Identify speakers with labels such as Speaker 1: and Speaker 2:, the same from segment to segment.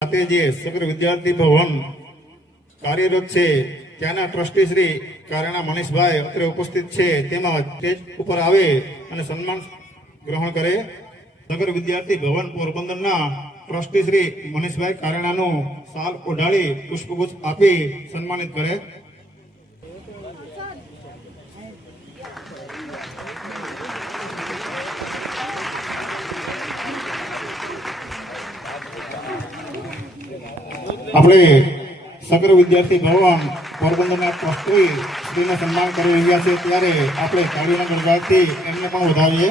Speaker 1: ખાતે જે સગર વિદ્યાર્થી ભવન કાર્યરત છે, ત્યાંના ટ્રસ્ટી શ્રી કારણા મનીષભાઈ અત્રે ઉપસ્થિત છે તેમાં સ્ટેજ ઉપર આવે અને સન્માન ગ્રહણ કરે. નગર વિદ્યાર્થી ભવન પોરબંદરના ટ્રસ્ટી શ્રી મનીષભાઈ કારણાનું સાલ ઓઢાળી પુષ્પગુચ્છ આપી સન્માનિત કરે. આપણે સગર વિદ્યાર્થી ભગવાન પોરબંદરના ટ્રસ્ટી શ્રીને સન્માન કરી રહ્યા છે. ત્યારે આપણે તાળીના ગણગાટથી એમને પણ વધાવીએ.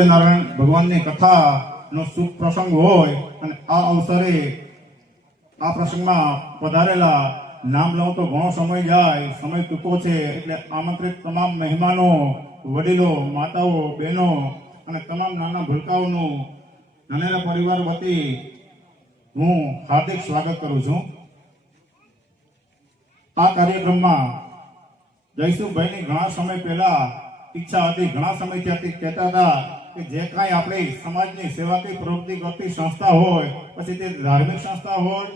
Speaker 1: સત્યનારાયણ ભગવાનની કથા નો શુભ પ્રસંગ હોય અને આ અવસરે આ પ્રસંગમાં પધારેલા નામ લઉં તો ઘણો સમય જાય, સમય ટૂંકો છે એટલે આમંત્રિત તમામ મહેમાનો, વડીલો, માતાઓ, બહેનો અને તમામ નાના ભૂલકાઓનું નાનેરા પરિવાર વતી હું હાર્દિક સ્વાગત કરું છું. આ કાર્યક્રમમાં જયસુભાઈની ઘણા સમય પહેલા ઈચ્છા હતી, ઘણા સમયથી હતી કહેતા હતા કે જે કાંઈ આપણી સમાજની સેવાથી, પ્રવૃત્તિ કરતી સંસ્થા હોય, પછી તે ધાર્મિક સંસ્થા હોય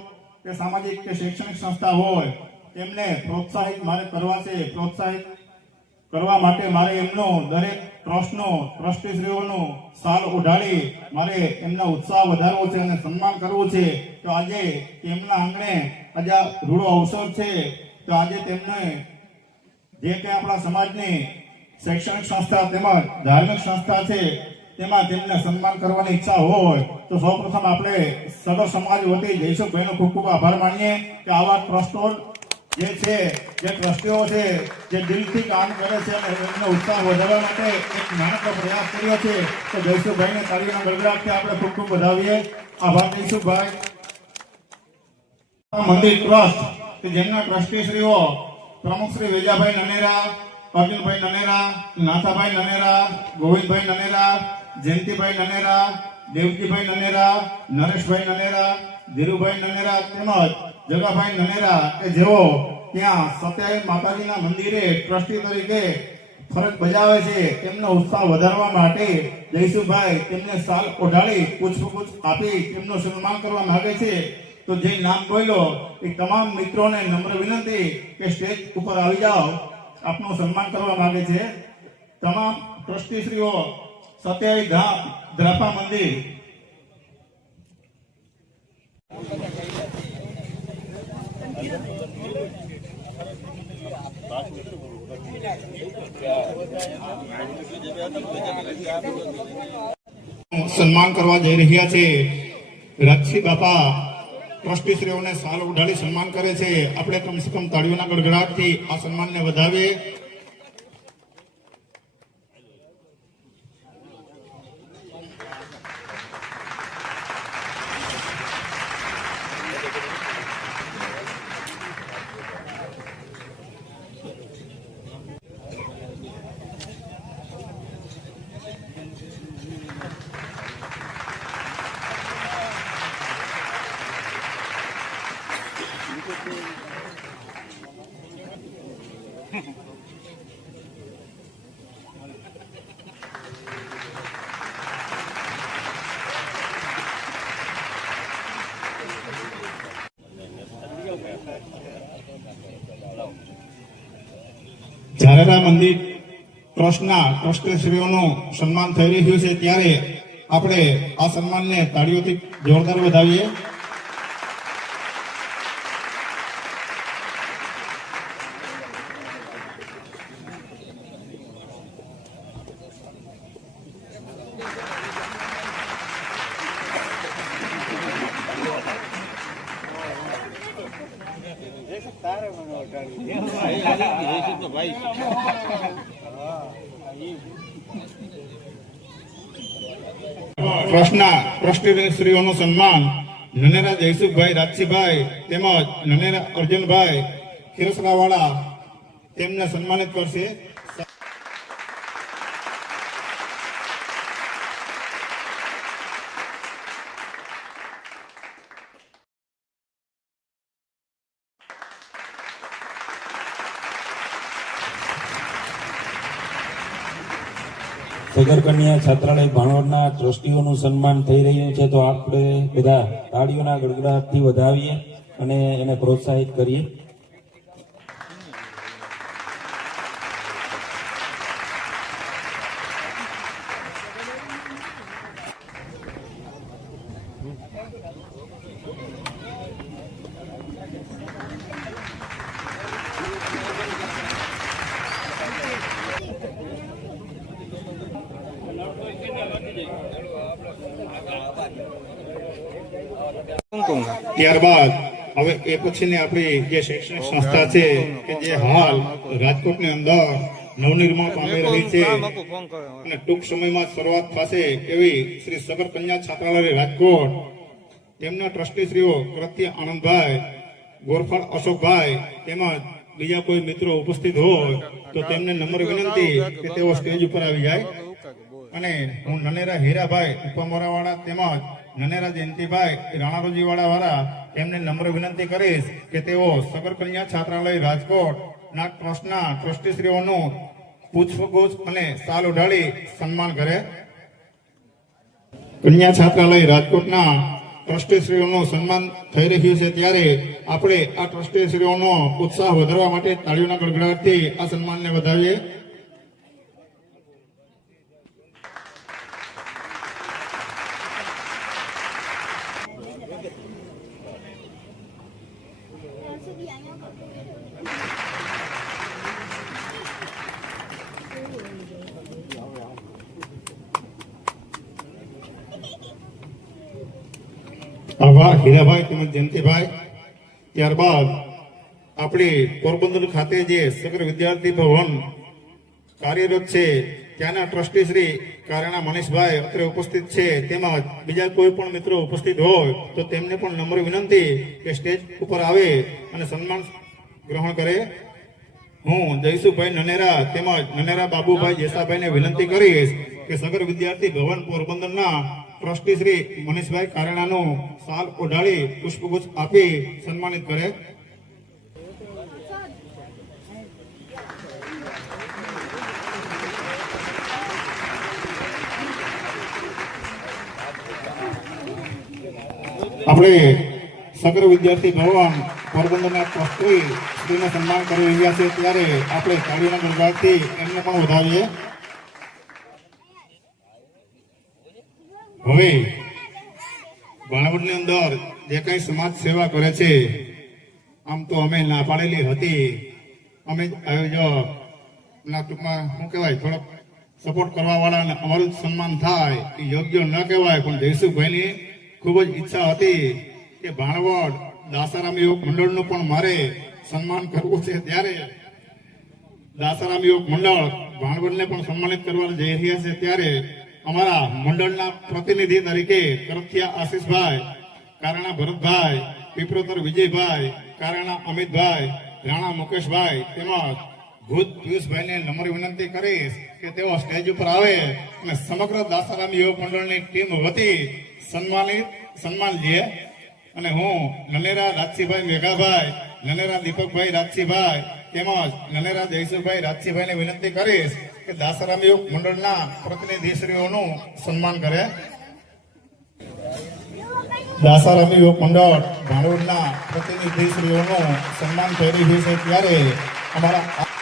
Speaker 1: કે સામાજિક કે શૈક્ષણિક સંસ્થા હોય, એમને પ્રોત્સાહિત મારે કરવા છે. પ્રોત્સાહિત કરવા માટે મારે એમનો દરેક ટ્રસ્ટનો, ટ્રસ્ટીશ્રીઓનો સાલ ઉઢાડી મારે એમનો ઉત્સાહ વધારવો છે અને સન્માન કરવું છે. તો આજે એમના આંગણે આજે રૂડો અવસર છે. તો આજે તેમને જે કંઈ આપણા સમાજની શૈક્ષણિક સંસ્થા તેમજ ધાર્મિક સંસ્થા છે, તેમાં તેમને સન્માન કરવાની ઈચ્છા હોય તો સૌપ્રથમ આપણે સગર સમાજ વતી જયસુખભાઈનો ખૂબ ખૂબ આભાર માનીએ કે આવા ટ્રસ્ટો જે છે, જે ટ્રસ્ટીઓ છે, જે દિલથી કામ કરે છે અને એમનો ઉત્સાહ વધારવા માટે એક નાનકડો પ્રયાસ કર્યો છે, તો જયસુખભાઈને તાળીના ગળગડાટથી આપણે ખૂબ ખૂબ વધાવીએ. આભાર જયસુખભાઈ મંદિર ટ્રસ્ટ, કે જેમના ટ્રસ્ટીશ્રીઓ પ્રમુખ શ્રી વેજાભાઈ નનેરા અર્જુનભાઈ નનેરા, નાથાભાઈ નનેરા, ગોવિંદભાઈ નનેરા, જયંતિભાઈ નનેરા દેવજીભાઈ નનેરા, નરેશભાઈ નનેરા, ધીરુભાઈ નનેરા તેમજ જગાભાઈ નનેરા કે જેઓ ત્યાં સત્યાવી માતાજીના મંદિરે ટ્રસ્ટી તરીકે ફરજ બજાવે છે, તેમનો ઉત્સાહ વધારવા માટે જયસુભાઈ તેમને સાલ ઓઢાડી પૂછપુછ આપી તેમનો સન્માન કરવા માંગે છે. તો જે નામ બોલ્યો, એ તમામ મિત્રોને નમ્ર વિનંતી કે સ્ટેજ ઉપર આવી જાઓ. આપનું સન્માન કરવા માંગે છે. તમામ ટ્રસ્ટીશ્રીઓ સત્યાવી ધામ દ્રાપા મંદિર. સન્માન કરવા જઈ રહ્યા છે. રક્ષી બાપા ટ્રસ્ટીશ્રીઓને સાલ ઉઢાડી સન્માન કરે છે. આપણે કમસે કમ તાળીઓના ગડગડાટથી આ સન્માનને વધાવીએ. ઝારેરા મંદિર ટ્રસ્ટના ટ્રસ્ટીશ્રીઓનું સન્માન થઈ રહ્યું છે, ત્યારે આપણે આ સન્માનને તાળીઓથી જોરદાર વધાવીએ. ટ્રસ્ટના પ્રશ્નશ્રીઓનું સન્માન નનેરા જયસુખભાઈ રાજસીભાઈ તેમજ નનેરા અર્જુનભાઈ ખીરસરાવાળા તેમને સન્માનિત કરશે.
Speaker 2: સગરકન્યા છાત્રાલય ભાણોડના ટ્રસ્ટીઓનું સન્માન થઈ રહ્યું છે, તો આપણે બધા તાળીઓના ગડગડાટથી વધાવીએ અને એને પ્રોત્સાહિત કરીએ.
Speaker 1: ત્યારબાદ હવે એ પછીની આપણી જે શૈક્ષણિક સંસ્થા છે કે જે હાલ રાજકોટની અંદર નવનિર્માણ પામી રહી છે. અને ટૂંક સમયમાં શરૂઆત થશે એવી શ્રી સગર કન્યા છાત્રાલય રાજકોટ. તેમના ટ્રસ્ટીશ્રીઓ કૃત્ય આનંદભાઈ ગોરફળ અશોકભાઈ તેમજ બીજા કોઈ મિત્રો ઉપસ્થિત હોય તો તેમને નમ્ર વિનંતી કે તેઓ સ્ટેજ ઉપર આવી જાય. અને હું નનેરા હીરાભાઈ ઉપમોરાવાળા તેમજ નનેરા જયંતિભાઈ રાણારોજીવાળા વાળા એમને નમ્ર વિનંતી કરીશ કે તેઓ સગર કન્યા છાત્રાલય રાજકોટ ના ટ્રસ્ટના ટ્રસ્ટીશ્રીઓનું પૂછપુછ અને સાલ ઉડાડી સન્માન કરે. કન્યા છાત્રાલય રાજકોટના ટ્રસ્ટીશ્રીઓનું સન્માન થઈ રહ્યું છે ત્યારે આપણે આ ટ્રસ્ટીશ્રીઓનો ઉત્સાહ વધારવા માટે તાળીઓના ગડગડાટથી આ સન્માનને વધાવીએ. આભાર હીરાભાઈ તેમજ જયંતિભાઈ, ત્યારબાદ આપણે પોરબંદર ખાતે જે સગર વિદ્યાર્થી ભવન કાર્યરત છે, ત્યાંના ટ્રસ્ટી શ્રી કારણા મનીષભાઈ અત્રે ઉપસ્થિત છે. તેમજ બીજા કોઈ પણ મિત્રો ઉપસ્થિત હોય, તો તેમને પણ નમ્ર વિનંતી કે સ્ટેજ ઉપર આવે અને સન્માન ગ્રહણ કરે. હું જયસુભાઈ નનેરા તેમજ નનેરા બાબુભાઈ જેસાભાઈને વિનંતી કરીશ કે સગર વિદ્યાર્થી ભવન પોરબંદરના ટ્રસ્ટી શ્રી મનીષભાઈ કારણાનું સાલ ઓઢાળી પુષ્પગુચ્છ આપી સન્માનિત કરે. આપણે સગર વિદ્યાર્થી ભગવાન પોરબંદરના ટ્રસ્ટી શ્રીને સન્માન કરી રહ્યા છે, ત્યારે આપણે તાળીના ગણગાટથી એમને પણ વધાવીએ. હવે ભાણવડની અંદર જે કઈ સમાજ સેવા કરે છે, આમ તો અમે ના પાડેલી હતી. અમે આયોજક ના ટૂંકમાં શું કહેવાય, થોડોક સપોર્ટ કરવા વાળાને અમારું સન્માન થાય એ યોગ્ય ન કહેવાય, પણ જયસુખભાઈની ખૂબ જ ઈચ્છા હતી કે ભાણવડ દાસારામ યોગ મંડળનું પણ મારે સન્માન કરવું છે. ત્યારે દાસારામ યોગ મંડળ ભાણવડને પણ સન્માનિત કરવા જઈ રહ્યા છે. ત્યારે અમારા મંડળના પ્રતિનિધિ તરીકે કરથિયા આશીષભાઈ, કારણા ભરતભાઈ પીપરોતર વિજયભાઈ, કારણા અમિતભાઈ, રાણા મુકેશભાઈ તેમજ ભૂત પિયુષભાઈને નમ્ર વિનંતી કરીશ કે તેઓ સ્ટેજ ઉપર આવે અને સમગ્ર દાસારામ યુવક મંડળની ટીમ વતી સન્માનિત, સન્માન લે અને હું નલેરા રાજસીભાઈ મેઘાભાઈ નનેરા દીપકભાઈ રાજસીભાઈ તેમજ નલેરા જયસુભાઈ રાજસીભાઈને વિનંતી કરીશ કે દાસારામ યુવક મંડળના પ્રતિનિધિશ્રીઓનું સન્માન કરે. દાસારામ યુવક મંડળ ભાણવડના પ્રતિનિધિશ્રીઓનું સન્માન કરી રહ્યું છે ત્યારે અમારા